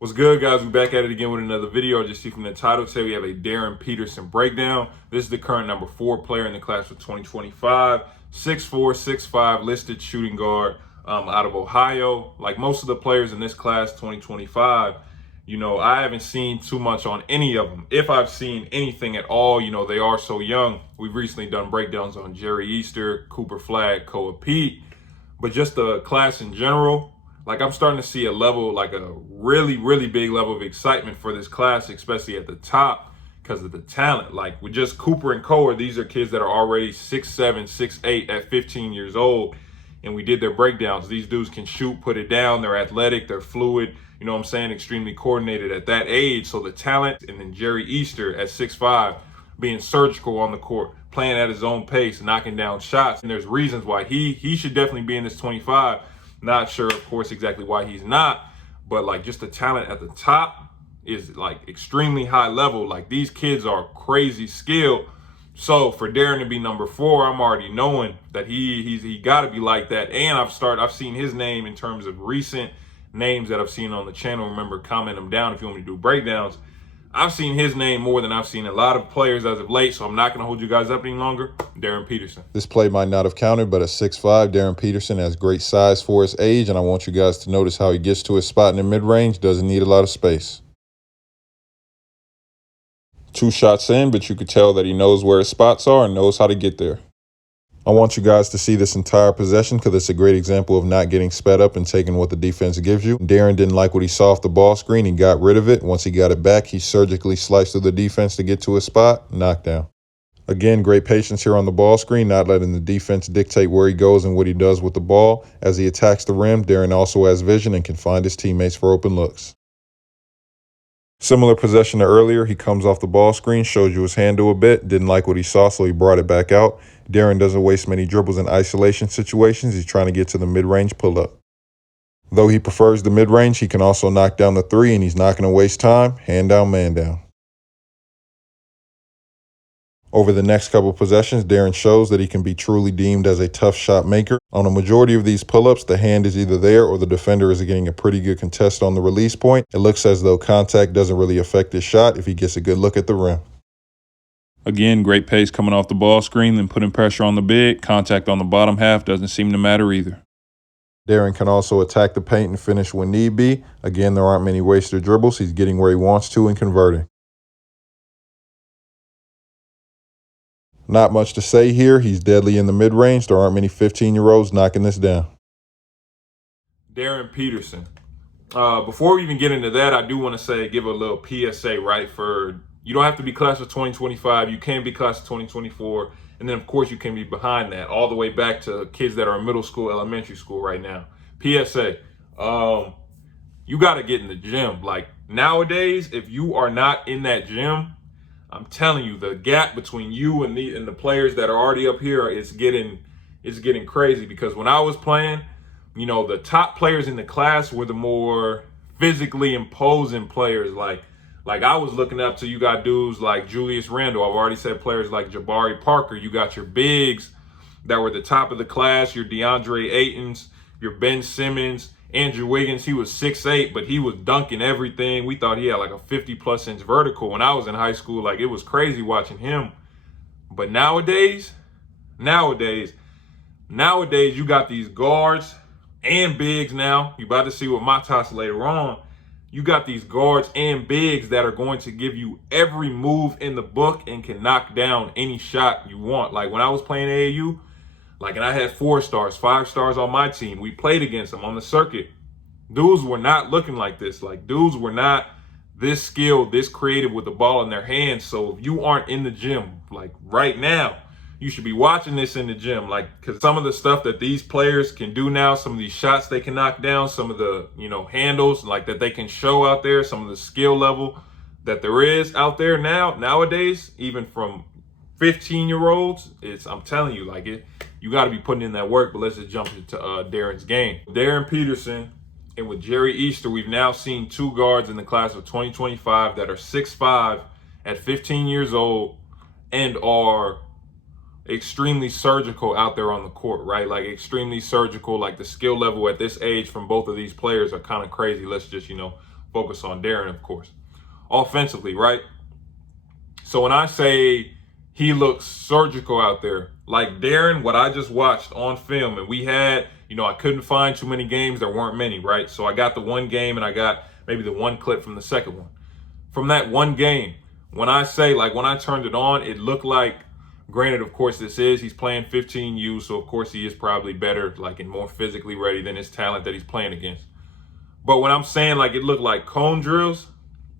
What's good, guys? We're back at it again with another video. Just see from the title, today we have a Darryn Peterson breakdown. This is the current number 4 player in the class of 2025. 6'4", 6'5", listed shooting guard out of Ohio. Like most of the players in this class, 2025, I haven't seen too much on any of them. If I've seen anything at all, they are so young. We've recently done breakdowns on Jerry Easter, Cooper Flagg, Koa Pete, but just the class in general. Like, I'm starting to see a level, like a really, really big level of excitement for this class, especially at the top because of the talent. Like, with just Cooper and Koa, these are kids that are already 6'7", 6'8" at 15 years old. And we did their breakdowns. These dudes can shoot, put it down. They're athletic. They're fluid. You know what I'm saying? Extremely coordinated at that age. So the talent. And then Jerry Easter at 6'5", being surgical on the court, playing at his own pace, knocking down shots. And there's reasons why he should definitely be in this 25. Not sure, of course, exactly why he's not, but like just the talent at the top is like extremely high level. Like, these kids are crazy skilled. So for Darryn to be number 4, I'm already knowing that he got to be like that. And I've seen his name in terms of recent names that I've seen on the channel. Remember, comment them down if you want me to do breakdowns. I've seen his name more than I've seen a lot of players as of late, so I'm not going to hold you guys up any longer. Darryn Peterson. This play might not have counted, but at 6'5", Darryn Peterson has great size for his age, and I want you guys to notice how he gets to his spot in the mid-range. Doesn't need a lot of space. 2 shots in, but you could tell that he knows where his spots are and knows how to get there. I want you guys to see this entire possession because it's a great example of not getting sped up and taking what the defense gives you. Darryn didn't like what he saw off the ball screen. He got rid of it. Once he got it back, he surgically sliced through the defense to get to his spot. Knockdown. Again, great patience here on the ball screen, not letting the defense dictate where he goes and what he does with the ball. As he attacks the rim, Darryn also has vision and can find his teammates for open looks. Similar possession to earlier, he comes off the ball screen, shows you his handle a bit, didn't like what he saw, so he brought it back out. Darryn doesn't waste many dribbles in isolation situations. He's trying to get to the mid-range pull-up. Though he prefers the mid-range, he can also knock down the 3, and he's not going to waste time. Hand down, man down. Over the next couple possessions, Darryn shows that he can be truly deemed as a tough shot maker. On a majority of these pull-ups, the hand is either there or the defender is getting a pretty good contest on the release point. It looks as though contact doesn't really affect his shot if he gets a good look at the rim. Again, great pace coming off the ball screen, then putting pressure on the big. Contact on the bottom half doesn't seem to matter either. Darryn can also attack the paint and finish when need be. Again, there aren't many wasted dribbles. He's getting where he wants to and converting. Not much to say here. He's deadly in the mid-range. There aren't many 15-year-olds knocking this down. Darryn Peterson. Before we even get into that, I do want to give a little PSA, right? You don't have to be class of 2025. You can be class of 2024. And then, of course, you can be behind that, all the way back to kids that are in middle school, elementary school right now. PSA, you got to get in the gym. Like, nowadays, if you are not in that gym, I'm telling you, the gap between you and the players that are already up here is getting crazy. Because when I was playing, the top players in the class were the more physically imposing players. Like I was looking up to, you got dudes like Julius Randle. I've already said players like Jabari Parker. You got your bigs that were the top of the class, your DeAndre Aytons, your Ben Simmons, Andrew Wiggins. He was 6'8", but he was dunking everything. We thought he had like a 50+ inch vertical. When I was in high school, like, it was crazy watching him. But nowadays, you got these guards and bigs now. You're about to see with Matas later on. You got these guards and bigs that are going to give you every move in the book and can knock down any shot you want. Like, when I was playing AAU, and I had 4 stars, 5 stars on my team. We played against them on the circuit. Dudes were not looking like this. Like, dudes were not this skilled, this creative with the ball in their hands. So if you aren't in the gym, like right now, you should be watching this in the gym. Like, because some of the stuff that these players can do now, some of these shots they can knock down, some of the, handles like that they can show out there, some of the skill level that there is out there nowadays, even from 15-year-olds, I'm telling you, you got to be putting in that work. But let's just jump into Darryn's game. Darryn Peterson, and with Jerry Easter, we've now seen 2 guards in the class of 2025 that are 6'5" at 15 years old and are extremely surgical out there on the court, right? Like, extremely surgical. Like, the skill level at this age from both of these players are kind of crazy. Let's just, focus on Darryn, of course. Offensively, right? So when I say he looks surgical out there, like Darryn, what I just watched on film, and we had, I couldn't find too many games. There weren't many, right? So I got the one game and I got maybe the one clip from the second one. From that one game, when I say, like, when I turned it on, it looked like, granted, of course, he's playing 15U, so of course he is probably better, like, and more physically ready than his talent that he's playing against. But when I'm saying, like, it looked like cone drills,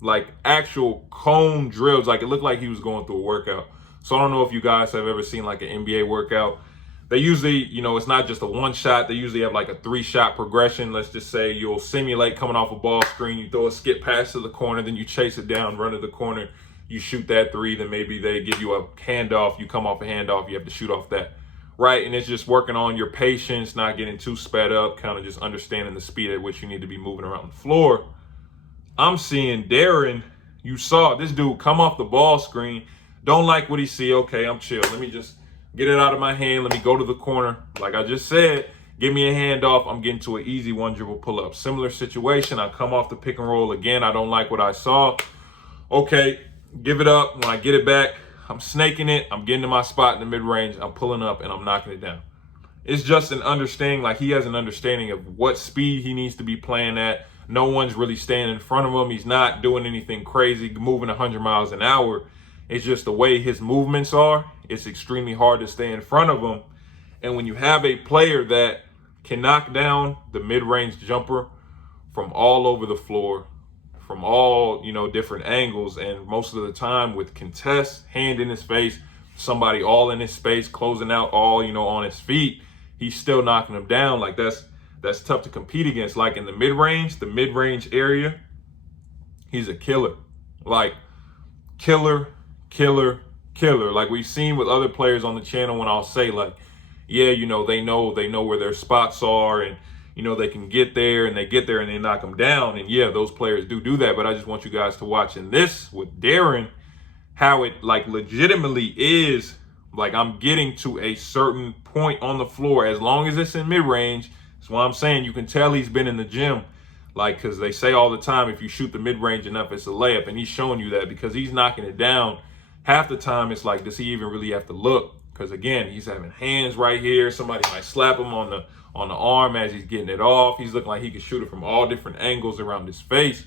like actual cone drills, like it looked like he was going through a workout. So I don't know if you guys have ever seen like an NBA workout. They usually, it's not just a one shot. They usually have like a 3-shot progression. Let's just say you'll simulate coming off a ball screen. You throw a skip pass to the corner, then you chase it down, run to the corner. You shoot that 3, then maybe they give you a handoff. You come off a handoff. You have to shoot off that, right? And it's just working on your patience, not getting too sped up, kind of just understanding the speed at which you need to be moving around the floor. I'm seeing Darryn, you saw this dude come off the ball screen, don't like what he see. Okay, I'm chill. Let me just get it out of my hand. Let me go to the corner. Like I just said, give me a handoff. I'm getting to an easy 1-dribble pull-up. Similar situation. I come off the pick and roll again. I don't like what I saw. Okay, give it up. When I get it back, I'm snaking it. I'm getting to my spot in the mid-range. I'm pulling up and I'm knocking it down. It's just an understanding, like he has an understanding of what speed he needs to be playing at. No one's really standing in front of him. He's not doing anything crazy, moving 100 miles an hour. It's just the way his movements are. It's extremely hard to stay in front of him. And when you have a player that can knock down the mid-range jumper from all over the floor, from all, different angles, and most of the time with contest, hand in his face, somebody all in his space, closing out all, on his feet, he's still knocking them down. Like that's tough to compete against. Like in the mid-range area, he's a killer. Like killer. Like we've seen with other players on the channel when I'll say like, yeah, they know where their spots are and, they can get there and they get there and they knock them down. And yeah, those players do that. But I just want you guys to watch in this with Darryn, how it like legitimately is like I'm getting to a certain point on the floor as long as it's in mid-range. That's why I'm saying you can tell he's been in the gym, like, because they say all the time if you shoot the mid-range enough, it's a layup, and he's showing you that because he's knocking it down. Half the time it's like, does he even really have to look? Because again, he's having hands right here. Somebody might slap him on the arm as he's getting it off. He's looking like he can shoot it from all different angles around his face.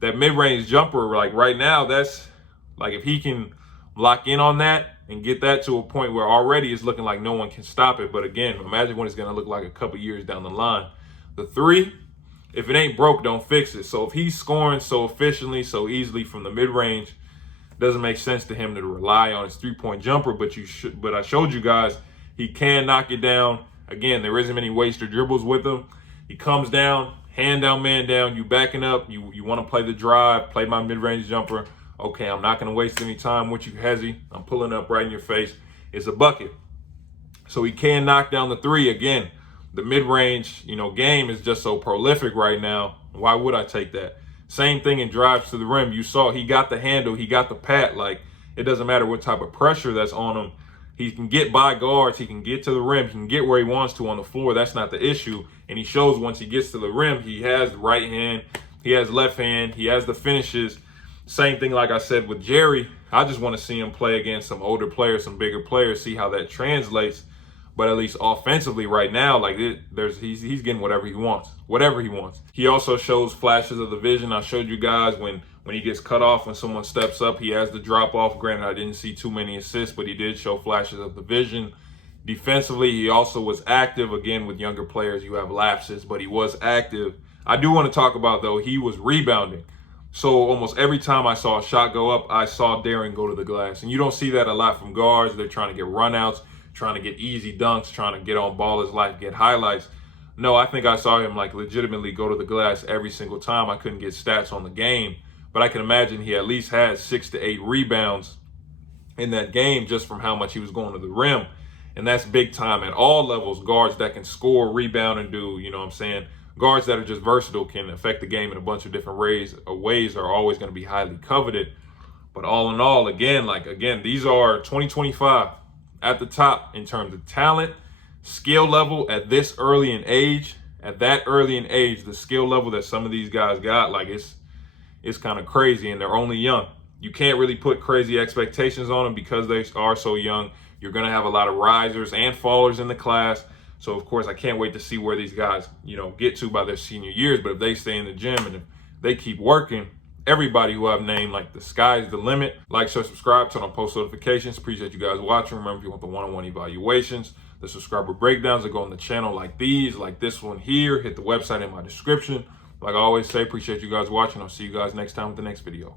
That mid-range jumper, like right now, that's like if he can lock in on that and get that to a point where already it's looking like no one can stop it. But again, imagine what it's going to look like a couple years down the line. The 3, if it ain't broke, don't fix it. So if he's scoring so efficiently, so easily from the mid-range, doesn't make sense to him to rely on his 3-point jumper. But I showed you guys he can knock it down. Again, there isn't many waster dribbles with him. He comes down, hand down, man down. You backing up. You want to play the drive, play my mid-range jumper. Okay, I'm not going to waste any time with you, Hezzy. I'm pulling up right in your face. It's a bucket. So he can knock down the 3. Again, the mid-range, game is just so prolific right now. Why would I take that? Same thing in drives to the rim. You saw he got the handle, he got the pat. Like, it doesn't matter what type of pressure that's on him. He can get by guards. He can get to the rim. He can get where he wants to on the floor. That's not the issue. And he shows once he gets to the rim, he has the right hand. He has left hand. He has the finishes. Same thing, like I said, with Jerry. I just want to see him play against some older players, some bigger players, see how that translates. But at least offensively right now, like he's getting whatever he wants. He also shows flashes of the vision. I showed you guys when he gets cut off, when someone steps up, he has the drop off. Granted, I didn't see too many assists, but he did show flashes of the vision. Defensively, he also was active. Again, with younger players, you have lapses, but he was active. I do want to talk about, though, he was rebounding. So almost every time I saw a shot go up, I saw Darryn go to the glass. And you don't see that a lot from guards. They're trying to get runouts, trying to get easy dunks, trying to get on ball his life, get highlights. No, I think I saw him like legitimately go to the glass every single time. I couldn't get stats on the game, but I can imagine he at least had 6 to 8 rebounds in that game just from how much he was going to the rim. And that's big time at all levels. Guards that can score, rebound, and do, guards that are just versatile can affect the game in a bunch of different ways are always going to be highly coveted. But all in all, again, these are 2025 at the top in terms of talent, skill level at this early in age. At that early in age, the skill level that some of these guys got, like it's kind of crazy, and they're only young. You can't really put crazy expectations on them because they are so young. You're going to have a lot of risers and fallers in the class. So, of course, I can't wait to see where these guys, get to by their senior years. But if they stay in the gym and if they keep working, everybody who I've named, like, the sky's the limit. Like, share, subscribe, turn on post notifications. Appreciate you guys watching. Remember, if you want the one-on-one evaluations, the subscriber breakdowns that go on the channel like these, like this one here, hit the website in my description. Like I always say, appreciate you guys watching. I'll see you guys next time with the next video.